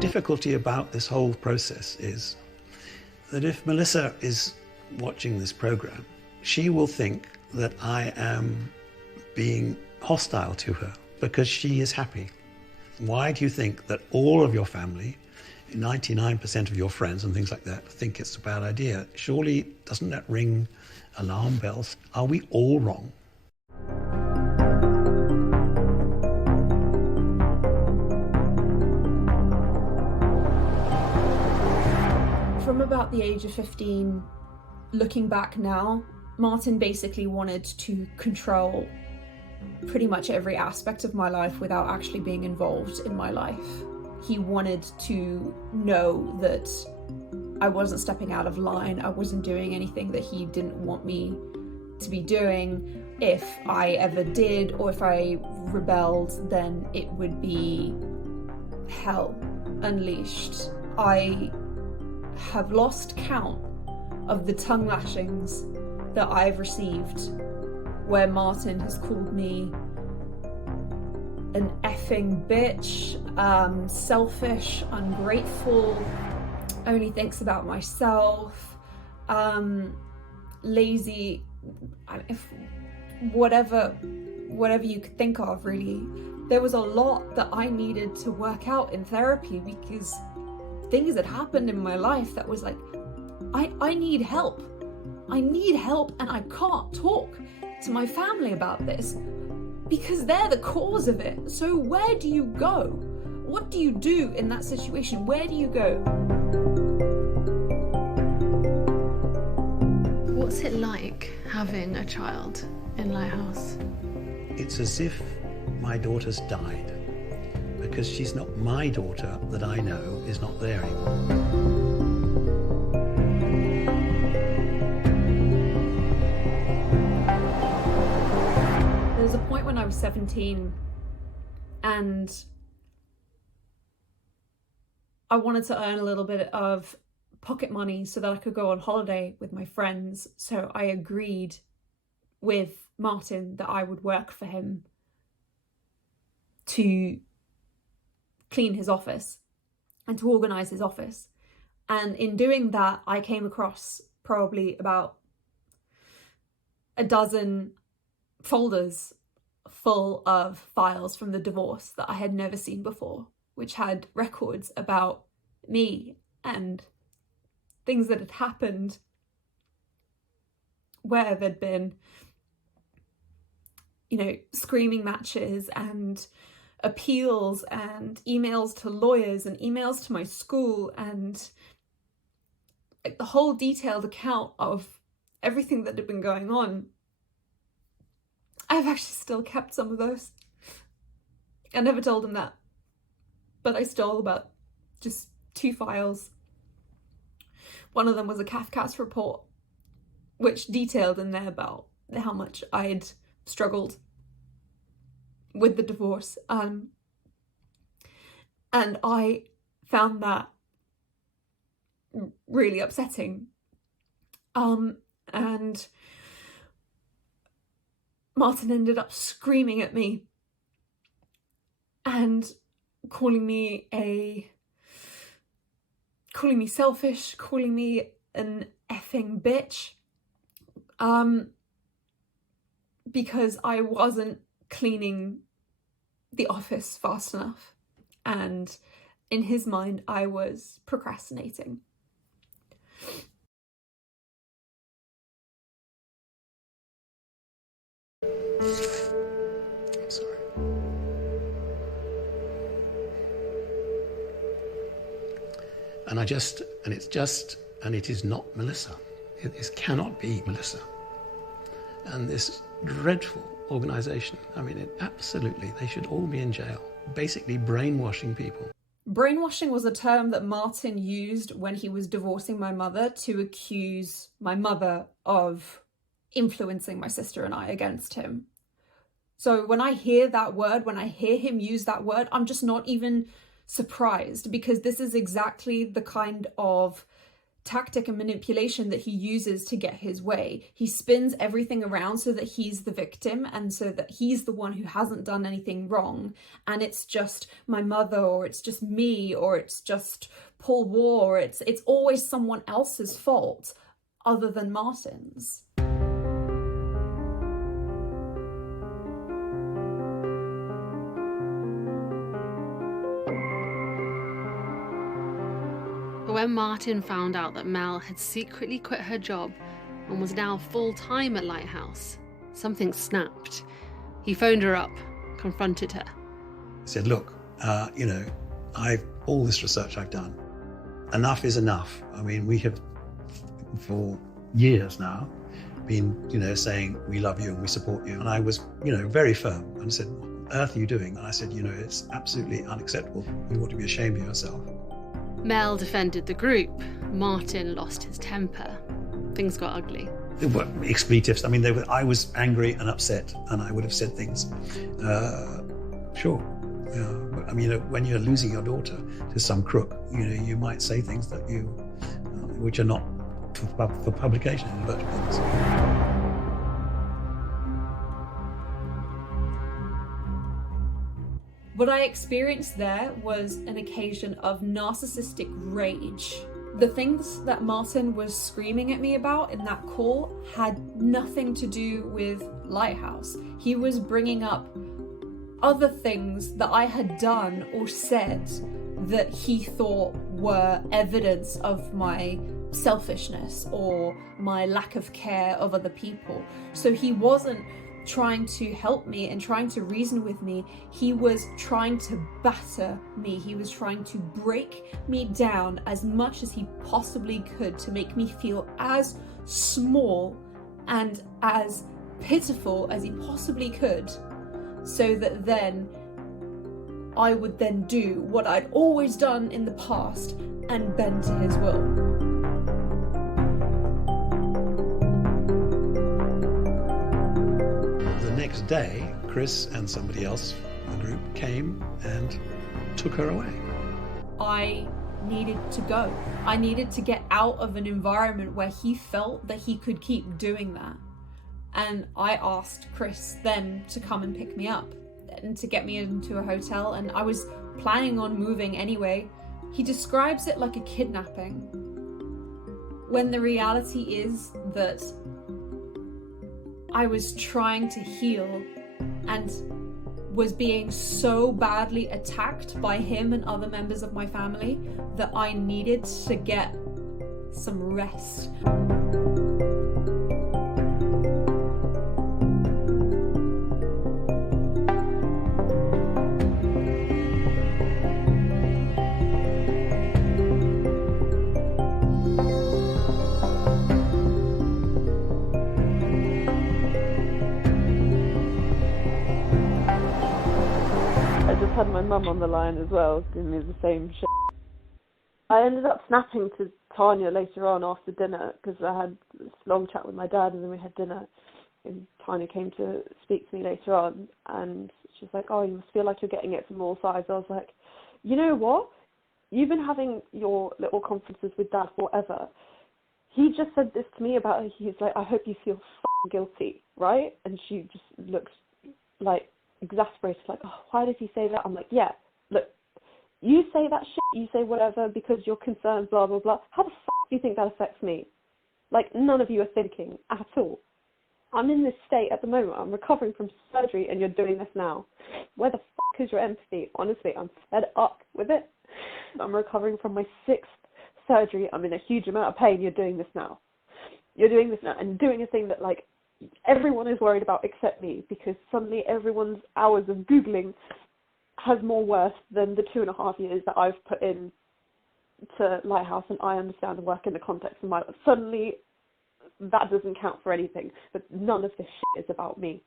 difficulty about this whole process is that if Melissa is watching this program, she will think that I am being hostile to her because she is happy. Why do you think that all of your family, 99% of your friends and things like that, think it's a bad idea? Surely doesn't that ring alarm bells? Are we all wrong? From about the age of 15, looking back now, Martin basically wanted to control pretty much every aspect of my life without actually being involved in my life. He wanted to know that I wasn't stepping out of line, I wasn't doing anything that he didn't want me to be doing. If I ever did, or if I rebelled, then it would be hell unleashed. I have lost count of the tongue lashings that I've received where Martin has called me an effing bitch, selfish, ungrateful, only thinks about myself, lazy, whatever you could think of, really. There was a lot that I needed to work out in therapy because things had happened in my life that was like, I need help. I need help, and I can't talk to my family about this because they're the cause of it. So where do you go? What do you do in that situation? Where do you go? What's it like having a child in Lighthouse? It's as if my daughter's died, because she's not my daughter that I know is not there anymore. There's a point when I was 17 and I wanted to earn a little bit of pocket money so that I could go on holiday with my friends. So I agreed with Martin that I would work for him to clean his office and to organise his office. And in doing that, I came across probably about a dozen folders full of files from the divorce that I had never seen before, which had records about me and things that had happened where there'd been, screaming matches and appeals and emails to lawyers and emails to my school and like the whole detailed account of everything that had been going on. I've actually still kept some of those. I never told him that, but I stole about just 2 files. One of them was a Kafka's report, which detailed in there about how much I'd struggled with the divorce. And I found that really upsetting. And Martin ended up screaming at me and calling me selfish, calling me an effing bitch, because I wasn't cleaning the office fast enough, and in his mind I was procrastinating. I'm sorry. And it is not Melissa. This cannot be Melissa. And this dreadful organisation, absolutely, they should all be in jail. Basically brainwashing people. Brainwashing was a term that Martin used when he was divorcing my mother to accuse my mother of influencing my sister and I against him. So when I hear that word, when I hear him use that word, I'm just not even surprised, because this is exactly the kind of tactic and manipulation that he uses to get his way. He spins everything around so that he's the victim and so that he's the one who hasn't done anything wrong. And it's just my mother, or it's just me, or it's just Paul War. It's always someone else's fault other than Martin's. But when Martin found out that Mel had secretly quit her job and was now full-time at Lighthouse, something snapped. He phoned her up, confronted her. He said, look, all this research I've done, enough is enough. I mean, we have, for years now, been, saying we love you and we support you. And I was, very firm and said, what on earth are you doing? And I said, it's absolutely unacceptable. You ought to be ashamed of yourself. Mel defended the group. Martin lost his temper. Things got ugly. There were expletives. I mean, I was angry and upset, and I would have said things. Sure. But, when you're losing your daughter to some crook, you might say things that which are not for publication in inverted commas. What I experienced there was an occasion of narcissistic rage. The things that Martin was screaming at me about in that call had nothing to do with Lighthouse. He was bringing up other things that I had done or said that he thought were evidence of my selfishness or my lack of care of other people. So he wasn't trying to help me and trying to reason with me. He was trying to batter me. He was trying to break me down as much as he possibly could to make me feel as small and as pitiful as he possibly could, so that then I would then do what I'd always done in the past and bend to his will. Next day, Chris and somebody else from the group came and took her away. I needed to go. I needed to get out of an environment where he felt that he could keep doing that. And I asked Chris then to come and pick me up and to get me into a hotel, and I was planning on moving anyway. He describes it like a kidnapping, when the reality is that I was trying to heal and was being so badly attacked by him and other members of my family that I needed to get some rest. Had my mum on the line as well, giving me the same shit. I ended up snapping to Tanya later on after dinner because I had this long chat with my dad and then we had dinner, and Tanya came to speak to me later on and she was like, oh, you must feel like you're getting it from all sides. I was like, you know what? You've been having your little conferences with Dad forever. He just said this to me about, he's like, I hope you feel f***ing guilty, right? And she just looks like exasperated, like, oh, why did he say that? I'm like, yeah, look, you say that shit, you say whatever because you're concerned, blah, blah, blah. How the fuck do you think that affects me? Like, none of you are thinking at all. I'm in this state at the moment. I'm recovering from surgery and you're doing this now. Where the fuck is your empathy? Honestly, I'm fed up with it. I'm recovering from my 6th surgery. I'm in a huge amount of pain. You're doing this now. You're doing this now and doing a thing that, like, everyone is worried about except me, because suddenly everyone's hours of Googling has more worth than the 2.5 years that I've put in to Lighthouse, and I understand and work in the context of my life. Suddenly that doesn't count for anything, but none of this shit is about me.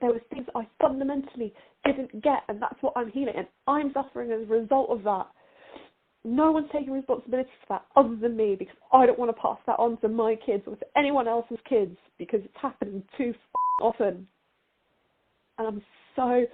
There was things I fundamentally didn't get, and that's what I'm healing, and I'm suffering as a result of that. No one's taking responsibility for that other than me, because I don't want to pass that on to my kids or to anyone else's kids, because it's happening too often. And I'm so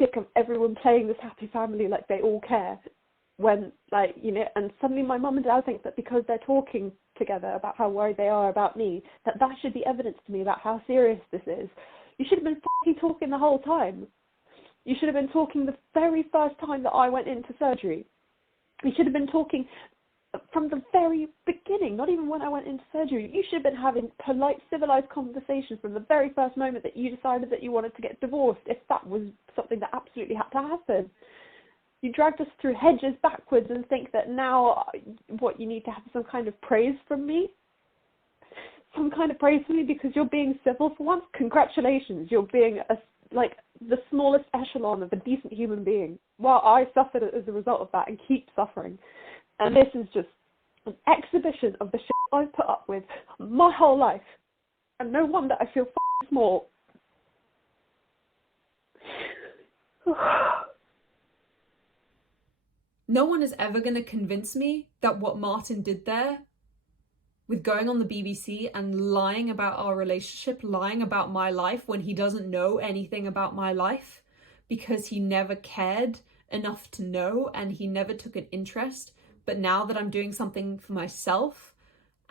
sick of everyone playing this happy family like they all care, when, like, you know, and suddenly my mum and dad think that because they're talking together about how worried they are about me, that should be evidence to me about how serious this is. You should have been fucking talking the whole time. You should have been talking the very first time that I went into surgery. You should have been talking from the very beginning, not even when I went into surgery. You should have been having polite, civilized conversations from the very first moment that you decided that you wanted to get divorced, if that was something that absolutely had to happen. You dragged us through hedges backwards and think that now, what, you need to have some kind of praise from me? Some kind of praise from me because you're being civil for once? Congratulations, you're being like the smallest echelon of a decent human being. Well, I suffered as a result of that and keep suffering. And this is just an exhibition of the shit I've put up with my whole life. And no wonder I feel f***ing small. No one is ever going to convince me that what Martin did there, with going on the BBC and lying about our relationship, lying about my life when he doesn't know anything about my life, because he never cared enough to know and he never took an interest. But now that I'm doing something for myself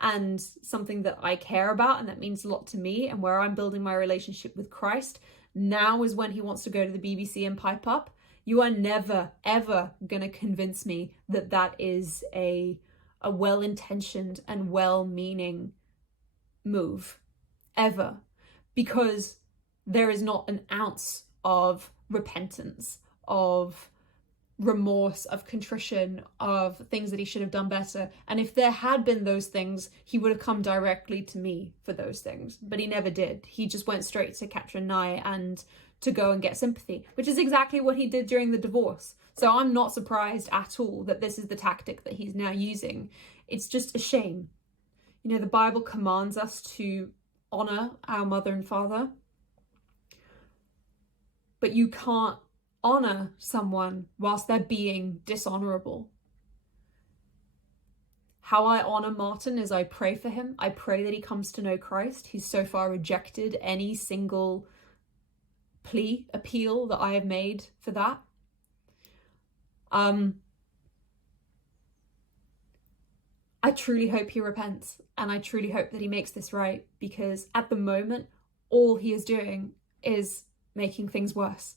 and something that I care about and that means a lot to me and where I'm building my relationship with Christ, now is when he wants to go to the BBC and pipe up. You are never, ever going to convince me that that is a well-intentioned and well-meaning move. Ever. Because there is not an ounce of repentance, of remorse, of contrition, of things that he should have done better. And if there had been those things, he would have come directly to me for those things. But he never did. He just went straight to Catherine Nye and to go and get sympathy, which is exactly what he did during the divorce. So I'm not surprised at all that this is the tactic that he's now using. It's just a shame. You know, the Bible commands us to honor our mother and father, but you can't honor someone whilst they're being dishonorable. How I honor Martin is I pray for him. I pray that he comes to know Christ. He's so far rejected any single appeal that I have made for that. I truly hope he repents, and I truly hope that he makes this right, because at the moment, all he is doing is making things worse.